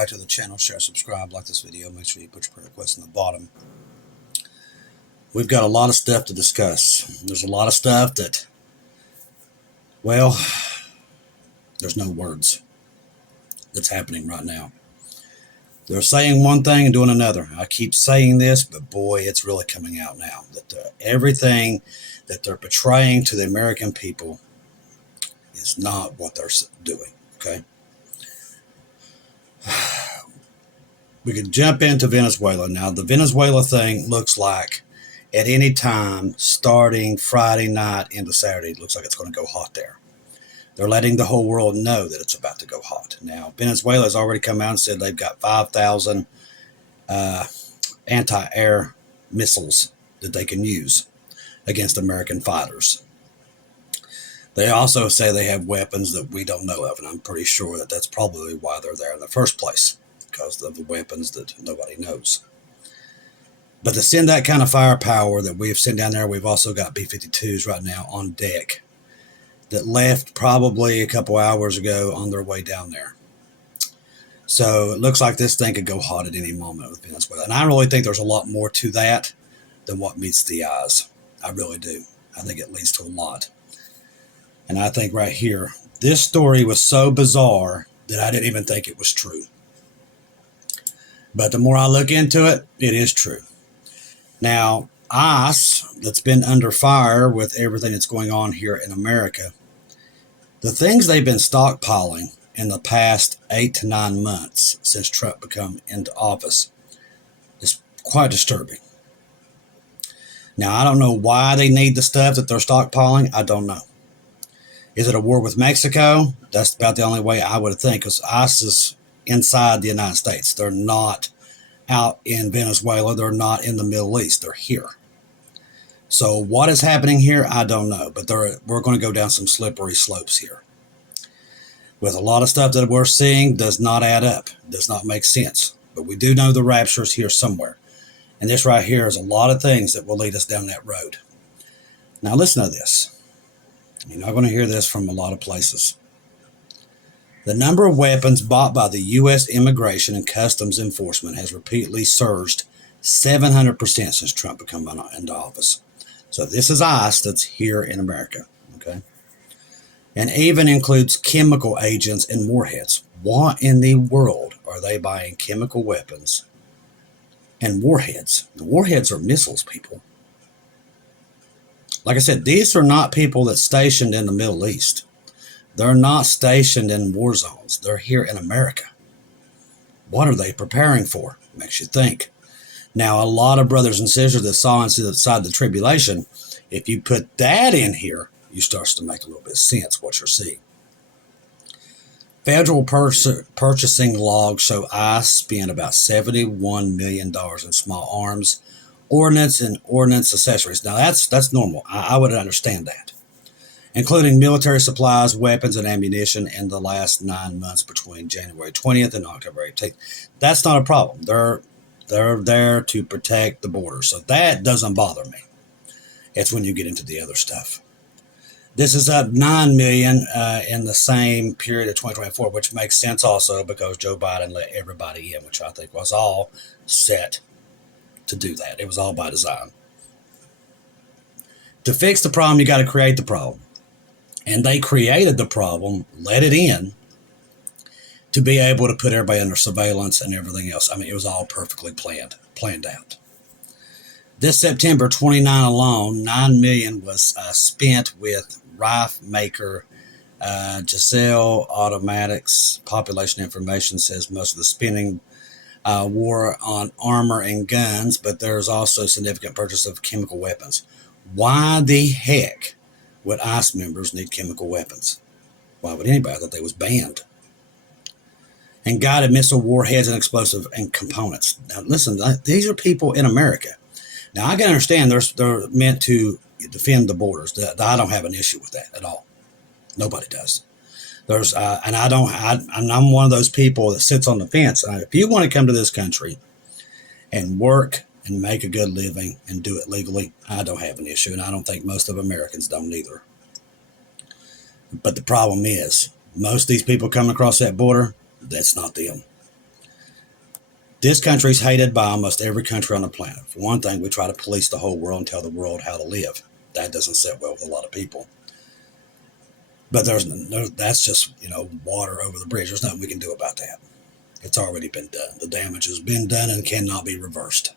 back to the channel. Share, subscribe, like this video. Make sure you put your prayer request in the bottom. We've got a lot of stuff to discuss. There's a lot of stuff that, well, there's no words that's happening right now. They're saying one thing and doing another. I keep saying this, but boy, it's really coming out now that everything that they're portraying to the American people is not what they're doing, okay? We could jump into Venezuela now. The Venezuela thing looks like at any time starting Friday night into Saturday, it looks like it's going to go hot there. They're letting the whole world know that it's about to go hot. Now, Venezuela has already come out and said they've got 5,000 anti-air missiles that they can use against American fighters. They also say they have weapons that we don't know of, and I'm pretty sure that that's probably why they're there in the first place, because of the weapons that nobody knows. But to send that kind of firepower that we've sent down there, we've also got B-52s right now on deck that left probably a couple hours ago on their way down there. So it looks like this thing could go hot at any moment with Venezuela. And I really think there's a lot more to that than what meets the eyes. I really do. I think it leads to a lot. And I think right here, this story was so bizarre that I didn't even think it was true. But the more I look into it, it is true. Now, ICE, that's been under fire with everything that's going on here in America, the things they've been stockpiling in the past 8 to 9 months since Trump became into office is quite disturbing. Now, I don't know why they need the stuff that they're stockpiling. I don't know. Is it a war with Mexico? That's about the only way I would think, because ICE is inside the United States. They're not out in Venezuela. They're not in the Middle East. They're here. So what is happening here, I don't know. But we're going to go down some slippery slopes here. With a lot of stuff that we're seeing does not add up. Does not make sense. But we do know the rapture is here somewhere. And this right here is a lot of things that will lead us down that road. Now listen to this. You're not going to hear this from a lot of places. The number of weapons bought by the U.S. Immigration and Customs Enforcement has repeatedly surged 700% since Trump became into office. So this is ICE that's here in America, okay? And even includes chemical agents and warheads. What in the world are they buying chemical weapons and warheads? The warheads are missiles, people. Like I said, these are not people that's stationed in the Middle East. They're not stationed in war zones. They're here in America. What are they preparing for? Makes you think. Now, a lot of brothers and sisters that saw inside the tribulation, if you put that in here, you start to make a little bit of sense what you're seeing. Federal purchasing logs show ICE spent about $71 million in small arms, ordnance, and ordnance accessories. Now, that's normal. I would understand that. Including military supplies, weapons, and ammunition in the last 9 months between January 20th and October 18th. That's not a problem. They're there to protect the border. So that doesn't bother me. It's when you get into the other stuff. This is up $9 million in the same period of 2024, which makes sense also because Joe Biden let everybody in, which I think was all set to do that. It was all by design. To fix the problem, you got to create the problem. And they created the problem, let it in, to be able to put everybody under surveillance and everything else. I mean, it was all perfectly planned out. This September 29 alone, $9 million was spent with rifle maker Giselle Automatics. Population information says most of the spending wore on armor and guns, but there's also significant purchase of chemical weapons. Why the heck would ICE members need chemical weapons? Why would anybody? I thought they was banned. And guided missile warheads and explosive and components. Now, listen, these are people in America. Now, I can understand they're meant to defend the borders. I don't have an issue with that at all. Nobody does. And I'm one of those people that sits on the fence. If you want to come to this country and work and make a good living and do it legally, I don't have an issue. And I don't think most of Americans don't either. But the problem is, most of these people coming across that border, that's not them. This country's hated by almost every country on the planet. For one thing, we try to police the whole world and tell the world how to live. That doesn't sit well with a lot of people. But that's just, water over the bridge. There's nothing we can do about that. It's already been done. The damage has been done and cannot be reversed.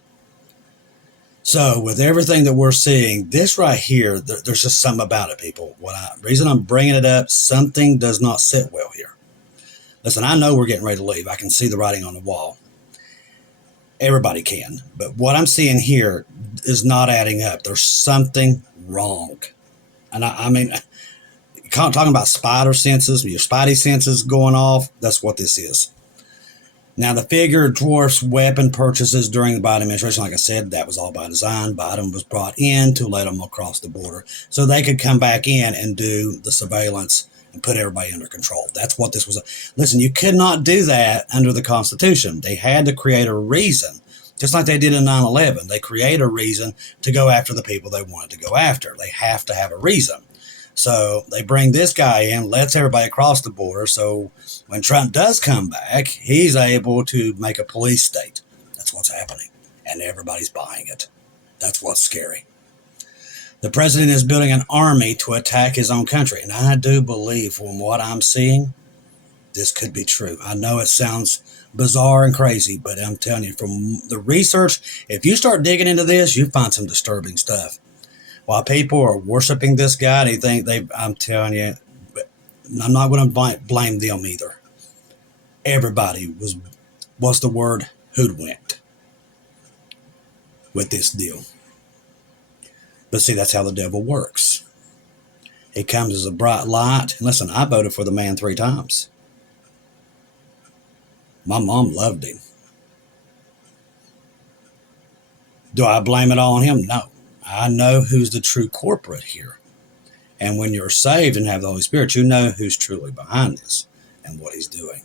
So with everything that we're seeing, this right here, there's just something about it, people. Reason I'm bringing it up, something does not sit well here. Listen, I know we're getting ready to leave. I can see the writing on the wall. Everybody can. But what I'm seeing here is not adding up. There's something wrong. And I mean, talking about spider senses, your spidey senses going off, that's what this is. Now, the figure dwarfs weapon purchases during the Biden administration. Like I said, that was all by design. Biden was brought in to let them across the border so they could come back in and do the surveillance and put everybody under control. That's what this was. Listen, you could not do that under the Constitution. They had to create a reason, just like they did in 9/11. They create a reason to go after the people they wanted to go after. They have to have a reason. So they bring this guy in, lets everybody across the border. So when Trump does come back, he's able to make a police state. That's what's happening. And everybody's buying it. That's what's scary. The president is building an army to attack his own country. And I do believe from what I'm seeing, this could be true. I know it sounds bizarre and crazy, but I'm telling you, from the research, if you start digging into this, you find some disturbing stuff. While people are worshiping this guy, I'm telling you, I'm not going to blame them either. Everybody was, what's the word, hoodwinked with this deal. But see, that's how the devil works. He comes as a bright light. And listen, I voted for the man 3 times. My mom loved him. Do I blame it all on him? No. I know who's the true corporate here. And when you're saved and have the Holy Spirit, you know who's truly behind this and what he's doing.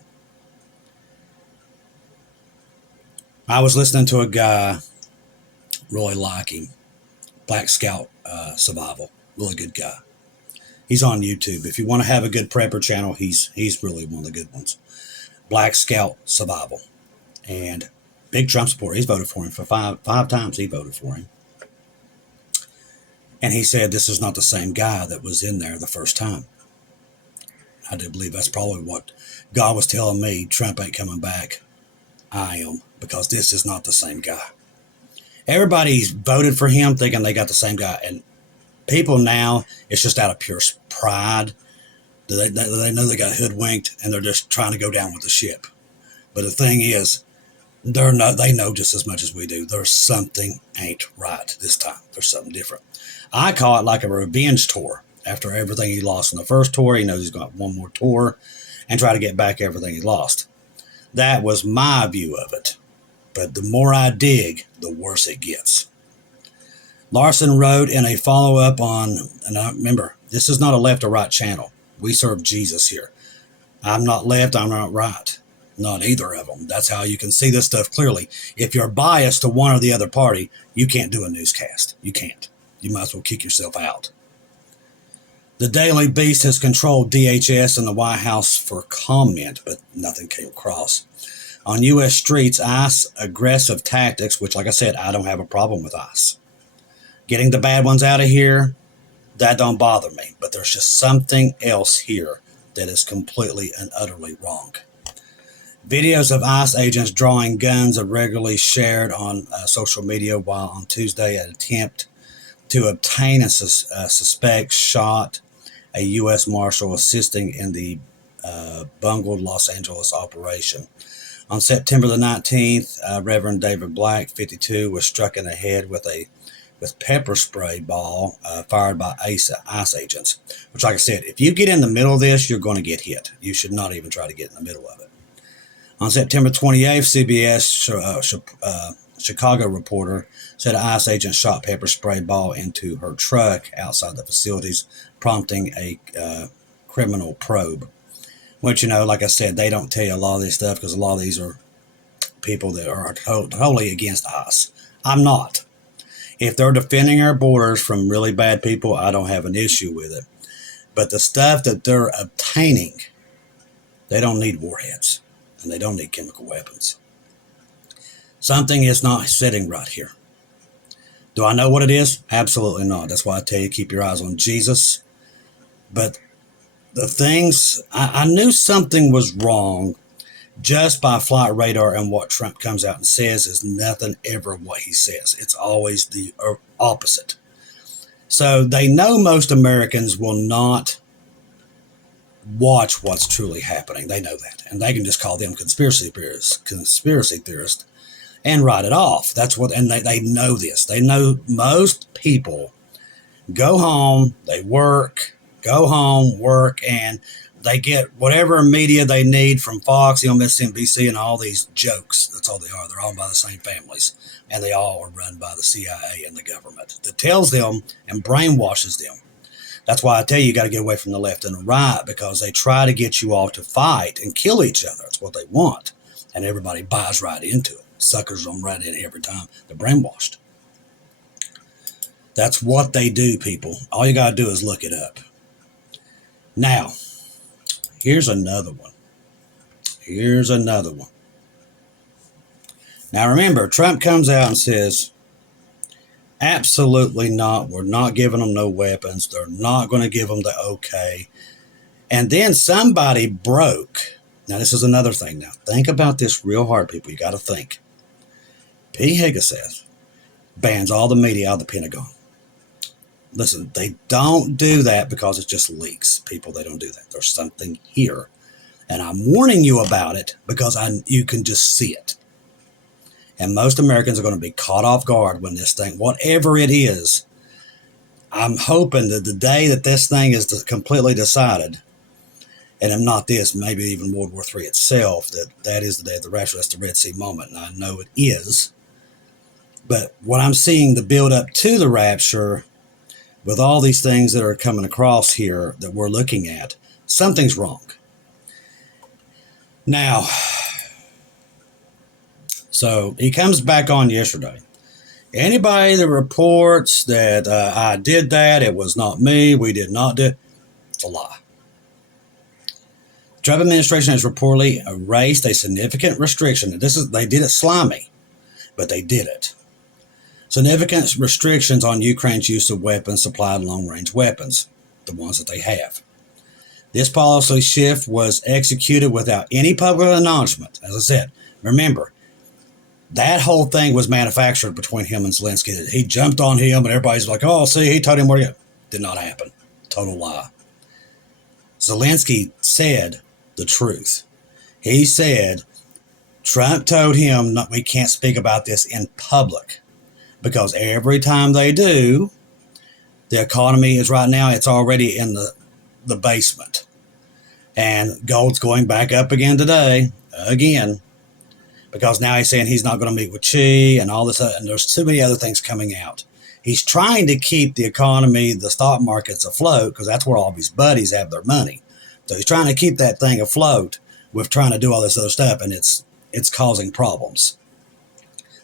I was listening to a guy, really like him, Black Scout Survival, really good guy. He's on YouTube. If you want to have a good prepper channel, he's really one of the good ones. Black Scout Survival. And big Trump supporter. He's voted for him for five times. He voted for him. And he said this is not the same guy that was in there the first time. I do believe that's probably what God was telling me. Trump ain't coming back. I am, because this is not the same guy. Everybody's voted for him thinking they got the same guy. And people now, it's just out of pure pride. They know they got hoodwinked and they're just trying to go down with the ship. But the thing is, they know just as much as we do. There's something ain't right this time. There's something different. I call it like a revenge tour. After everything he lost in the first tour, he knows he's got one more tour and try to get back everything he lost. That was my view of it. But the more I dig, the worse it gets. Larson wrote in a follow-up on, and remember, this is not a left or right channel. We serve Jesus here. I'm not left, I'm not right. Not either of them. That's how you can see this stuff clearly. If you're biased to one or the other party, you can't do a newscast. You can't. You might as well kick yourself out. The Daily Beast has controlled DHS and the White House for comment, but nothing came across. On U.S. streets, ICE aggressive tactics, which, like I said, I don't have a problem with ICE. Getting the bad ones out of here, that don't bother me. But there's just something else here that is completely and utterly wrong. Videos of ICE agents drawing guns are regularly shared on social media, while on Tuesday an attempt to obtain a suspect shot a U.S. Marshal assisting in the bungled Los Angeles operation. On September the 19th, Reverend David Black, 52, was struck in the head with pepper spray ball fired by ICE agents. Which, like I said, if you get in the middle of this, you're going to get hit. You should not even try to get in the middle of it. On September 28th, CBS Chicago reporter said an ICE agent shot pepper spray ball into her truck outside the facilities, prompting a criminal probe. Which, like I said, they don't tell you a lot of this stuff because a lot of these are people that are totally against ICE. I'm not. If they're defending our borders from really bad people, I don't have an issue with it. But the stuff that they're obtaining, they don't need warheads and they don't need chemical weapons. Something is not sitting right here. Do I know what it is? Absolutely not. That's why I tell you, keep your eyes on Jesus. But the things, I knew something was wrong just by flight radar, and what Trump comes out and says is nothing ever what he says. It's always the opposite. So they know most Americans will not watch what's truly happening. They know that. And they can just call them conspiracy theorists and write it off. That's what, and they know this. They know most people go home, they work, go home, work, and they get whatever media they need from Fox, MSNBC, and all these jokes. That's all they are. They're all by the same families, and they all are run by the CIA and the government that tells them and brainwashes them. That's why I tell you, you got to get away from the left and the right, because they try to get you all to fight and kill each other. That's what they want, and everybody buys right into it. Suckers them right in every time. They're brainwashed. That's what they do, people. All you got to do is look it up. Now, here's another one. Now, remember, Trump comes out and says, absolutely not. We're not giving them no weapons. They're not going to give them the okay. And then somebody broke. Now, this is another thing. Now, think about this real hard, people. You got to think. P. Hegseth bans all the media out of the Pentagon. Listen, they don't do that because it's just leaks. People, they don't do that. There's something here. And I'm warning you about it because you can just see it. And most Americans are going to be caught off guard when this thing, whatever it is, I'm hoping that the day that this thing is completely decided, and if not this, maybe even World War III itself, that is the day of the rapture. That's the Red Sea moment, and I know it is. But what I'm seeing, the build up to the rapture, with all these things that are coming across here that we're looking at, something's wrong. Now, so he comes back on yesterday. Anybody that reports that I did that, it was not me, we did not do it, it's a lie. The Trump administration has reportedly erased a significant restriction. They did it slimy, but they did it. Significant restrictions on Ukraine's use of weapons supplied, long-range weapons, the ones that they have. This policy shift was executed without any public acknowledgement. As I said, remember, that whole thing was manufactured between him and Zelensky. He jumped on him, and everybody's like, oh, see, he told him where to go. Did not happen. Total lie. Zelensky said the truth. He said, Trump told him, we can't speak about this in public. Because every time they do, the economy is right now, it's already in the basement. And gold's going back up again today, because now he's saying he's not going to meet with Xi and all this, and there's too many other things coming out. He's trying to keep the economy, the stock markets afloat, because that's where all of his buddies have their money. So he's trying to keep that thing afloat with trying to do all this other stuff, and it's causing problems.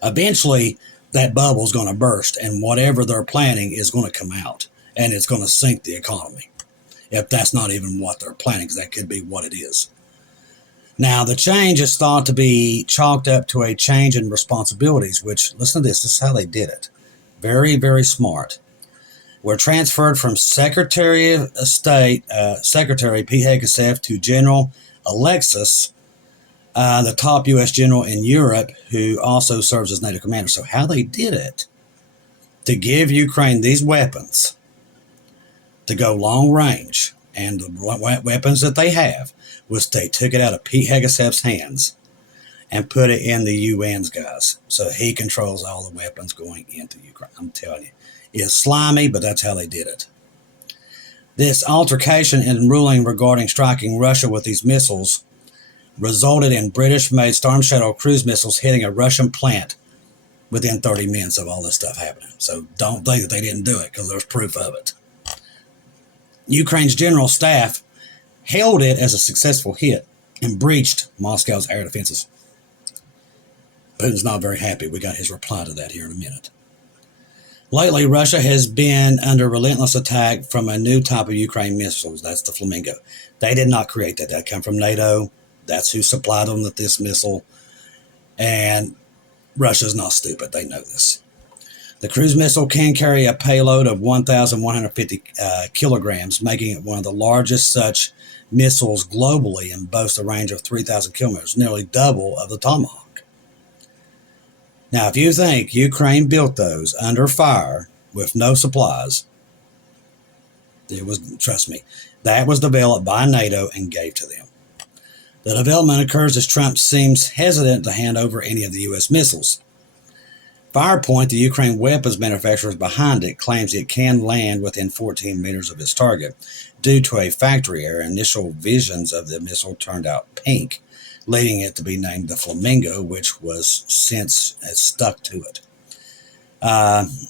Eventually, that bubble's going to burst, and whatever they're planning is going to come out, and it's going to sink the economy. If that's not even what they're planning, because that could be what it is. Now, the change is thought to be chalked up to a change in responsibilities, which, listen to this is how they did it. Very, very smart. Were transferred from Secretary of State, Secretary P. Hegseth, to General Alexis, the top U.S. general in Europe, who also serves as NATO commander. So how they did it, to give Ukraine these weapons to go long range, and the weapons that they have, was they took it out of Pete Hegseth's hands and put it in the UN's guys. So he controls all the weapons going into Ukraine. I'm telling you, it's slimy, but that's how they did it. This altercation and ruling regarding striking Russia with these missiles resulted in British-made Storm Shadow cruise missiles hitting a Russian plant within 30 minutes of all this stuff happening. So don't think that they didn't do it, because there's proof of it. Ukraine's general staff hailed it as a successful hit and breached Moscow's air defenses. Putin's not very happy. We got his reply to that here in a minute. Lately, Russia has been under relentless attack from a new type of Ukraine missiles. That's the Flamingo. They did not create that. That came from NATO. That's who supplied them with this missile. And Russia's not stupid. They know this. The cruise missile can carry a payload of 1,150 kilograms, making it one of the largest such missiles globally and boasts a range of 3,000 kilometers, nearly double of the Tomahawk. Now, if you think Ukraine built those under fire with no supplies, trust me, that was developed by NATO and gave to them. The development occurs as Trump seems hesitant to hand over any of the U.S. missiles. Firepoint, the Ukraine weapons manufacturer behind it, claims it can land within 14 meters of its target. Due to a factory error, initial visions of the missile turned out pink, leading it to be named the Flamingo, which was since stuck to it.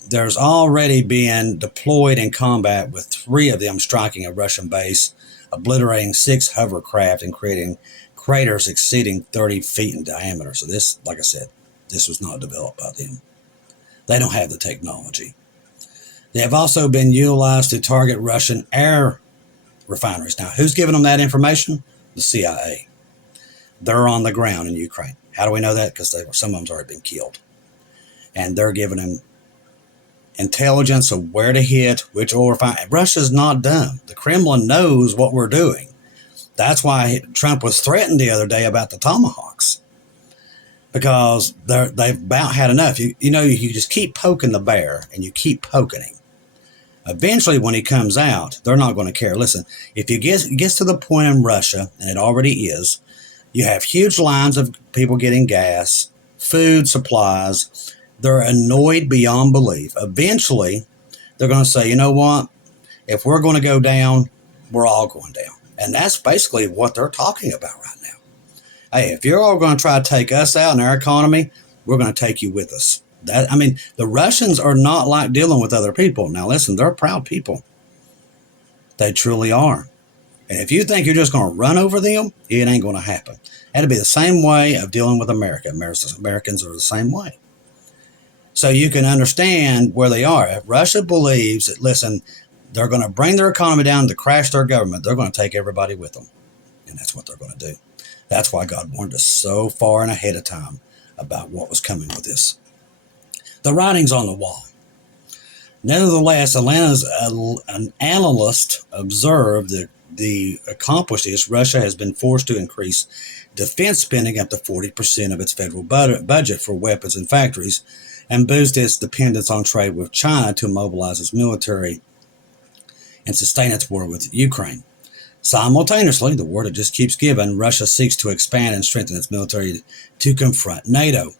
There's already been deployed in combat with 3 of them striking a Russian base, obliterating 6 hovercraft and creating craters exceeding 30 feet in diameter. So this, like I said, this was not developed by them. They don't have the technology. They have also been utilized to target Russian air refineries. Now, who's giving them that information? The CIA. They're on the ground in Ukraine. How do we know that? Because some of them's already been killed. And they're giving them intelligence of where to hit, which oil refinery. Russia's not dumb. The Kremlin knows what we're doing. That's why Trump was threatened the other day about the Tomahawks. Because they've about had enough. You just keep poking the bear and you keep poking him. Eventually, when he comes out, they're not going to care. Listen, if it gets to the point in Russia, and it already is, you have huge lines of people getting gas, food, supplies. They're annoyed beyond belief. Eventually, they're going to say, you know what? If we're going to go down, we're all going down. And that's basically what they're talking about right now. Hey, if you're all going to try to take us out in our economy, we're going to take you with us. The Russians are not like dealing with other people. Now, listen, they're proud people. They truly are. And if you think you're just going to run over them, it ain't going to happen. That'd be the same way of dealing with America. Americans are the same way. So you can understand where they are. If Russia believes that, listen, they're going to bring their economy down to crash their government, they're going to take everybody with them. And that's what they're going to do. That's why God warned us so far and ahead of time about what was coming with this. The writing's on the wall. Nevertheless, an analyst observed that the accomplished is Russia has been forced to increase defense spending up to 40% of its federal budget for weapons and factories and boost its dependence on trade with China to mobilize its military and sustain its war with Ukraine. Simultaneously, the word it just keeps giving, Russia seeks to expand and strengthen its military to confront NATO.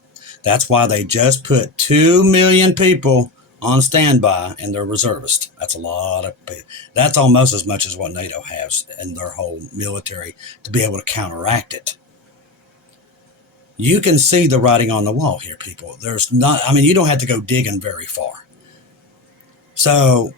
That's why they just put 2 million people on standby and they're reservists. That's a lot of people. That's almost as much as what NATO has in their whole military to be able to counteract it. You can see the writing on the wall here, people. You don't have to go digging very far. So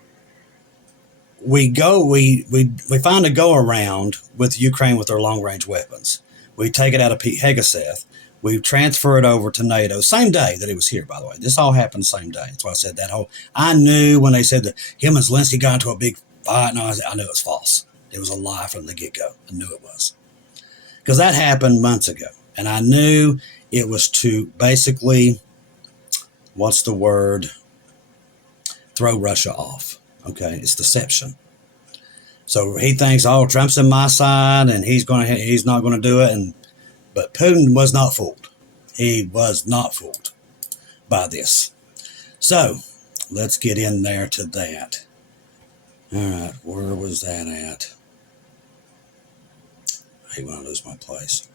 we find a go around with Ukraine with their long range weapons. We take it out of Pete Hegseth. We transfer it over to NATO. Same day that he was here, by the way. This all happened the same day. That's why I said I knew when they said that him and Zelensky got into a big fight, and I knew it was false. It was a lie from the get-go. I knew it was. Because that happened months ago. And I knew it was to basically, throw Russia off. Okay, it's deception. So he thinks, Trump's on my side, and he's not going to do it. But Putin was not fooled. He was not fooled by this. So let's get in there to that. All right, where was that at? I hate when I lose my place.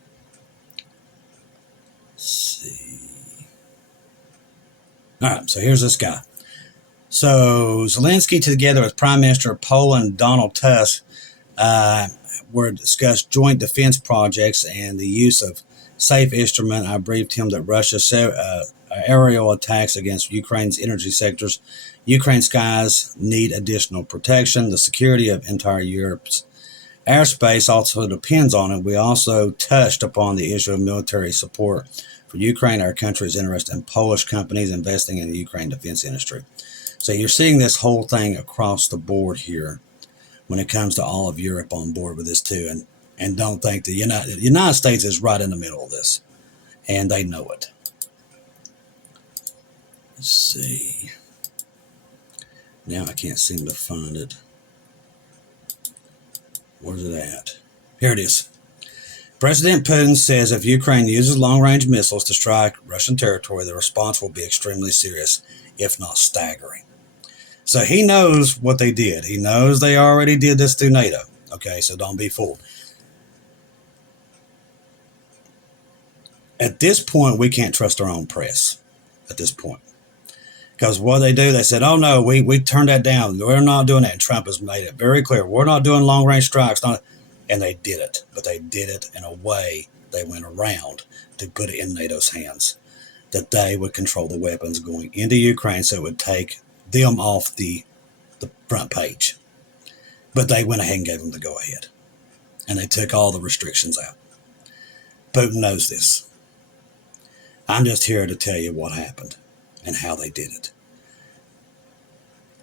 Let's see. All right, so here's this guy. So Zelensky, together with Prime Minister of Poland Donald Tusk, were discussed joint defense projects and the use of safe instrument. I briefed him that Russia's aerial attacks against Ukraine's energy sectors. Ukraine's skies need additional protection. The security of entire Europe's airspace also depends on it. We also touched upon the issue of military support for Ukraine. Our country is interested in Polish companies investing in the Ukraine defense industry. So you're seeing this whole thing across the board here when it comes to all of Europe on board with this too. And don't think the United States is right in the middle of this. And they know it. Let's see. Now I can't seem to find it. Where's it at? Here it is. President Putin says if Ukraine uses long-range missiles to strike Russian territory, the response will be extremely serious, if not staggering. So he knows what they did. He knows they already did this through NATO. Okay, so don't be fooled. At this point, we can't trust our own press. At this point. Because what they do, they said, oh no, we turned that down. We're not doing that. And Trump has made it very clear. We're not doing long-range strikes. And they did it. But they did it in a way they went around to put it in NATO's hands. That they would control the weapons going into Ukraine so it would take them off the front page. But they went ahead and gave them the go-ahead. And they took all the restrictions out. Putin knows this. I'm just here to tell you what happened and how they did it.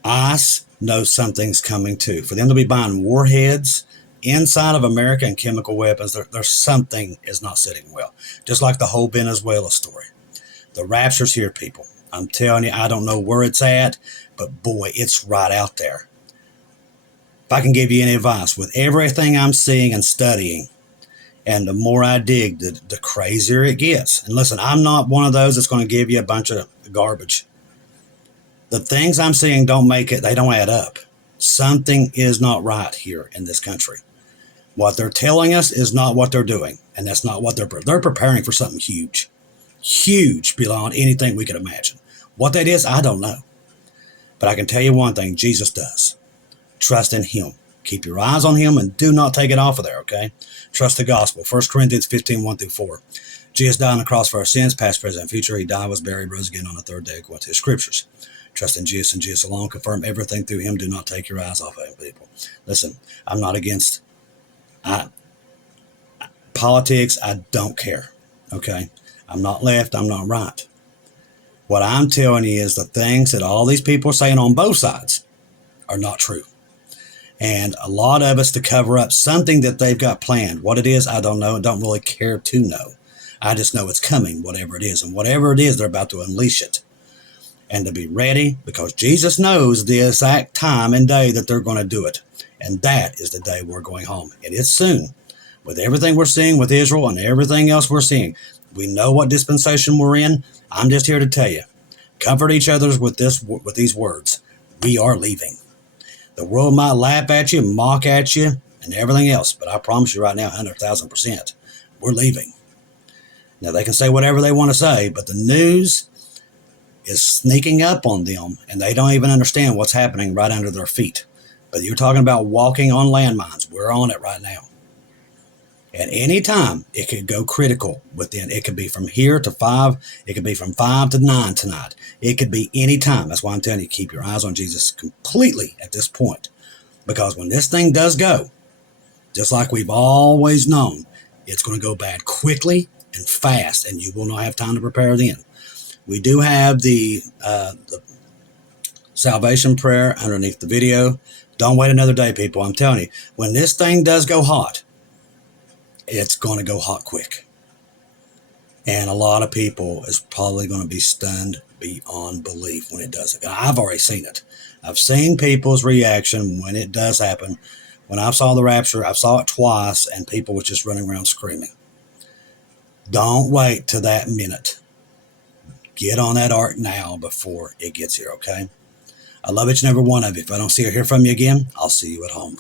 ICE knows something's coming too. For them to be buying warheads inside of America and chemical weapons, there's something is not sitting well. Just like the whole Venezuela story. The Rapture's here, people. I'm telling you, I don't know where it's at, but boy, it's right out there. If I can give you any advice, with everything I'm seeing and studying, and the more I dig, the crazier it gets. And listen, I'm not one of those that's going to give you a bunch of garbage. The things I'm seeing don't make it, they don't add up. Something is not right here in this country. What they're telling us is not what they're doing. And that's not what they're preparing for something huge. Huge beyond anything we could imagine. What that is, I don't know. But I can tell you one thing, Jesus does. Trust in him. Keep your eyes on him and do not take it off of there, okay? Trust the gospel. 1 Corinthians 15, 1-4. Jesus died on the cross for our sins, past, present, and future. He died, was buried, rose again on the third day according to his scriptures. Trust in Jesus and Jesus alone. Confirm everything through him. Do not take your eyes off of him, people. Listen, I'm not against politics. I don't care, okay? I'm not left. I'm not right. What I'm telling you is the things that all these people are saying on both sides are not true. And a lot of us to cover up something that they've got planned. What it is, I don't know and don't really care to know. I just know it's coming, whatever it is. And whatever it is, they're about to unleash it. And to be ready, because Jesus knows the exact time and day that they're going to do it. And that is the day we're going home. And it's soon. With everything we're seeing with Israel and everything else we're seeing, we know what dispensation we're in. I'm just here to tell you, comfort each other with these words. We are leaving. The world might laugh at you, mock at you, and everything else, but I promise you right now, 100,000%, we're leaving. Now, they can say whatever they want to say, but the news is sneaking up on them, and they don't even understand what's happening right under their feet. But you're talking about walking on landmines. We're on it right now. At any time, it could go critical within. It could be from here to 5. It could be from 5 to 9 tonight. It could be any time. That's why I'm telling you, keep your eyes on Jesus completely at this point. Because when this thing does go, just like we've always known, it's going to go bad quickly and fast, and you will not have time to prepare then. We do have the salvation prayer underneath the video. Don't wait another day, people. I'm telling you, when this thing does go hot, it's going to go hot quick. And a lot of people is probably going to be stunned beyond belief when it does it. I've already seen it. I've seen people's reaction when it does happen. When I saw the rapture, I saw it twice, and people were just running around screaming. Don't wait till that minute. Get on that ark now before it gets here, okay? I love each and every one of you. If I don't see or hear from you again, I'll see you at home.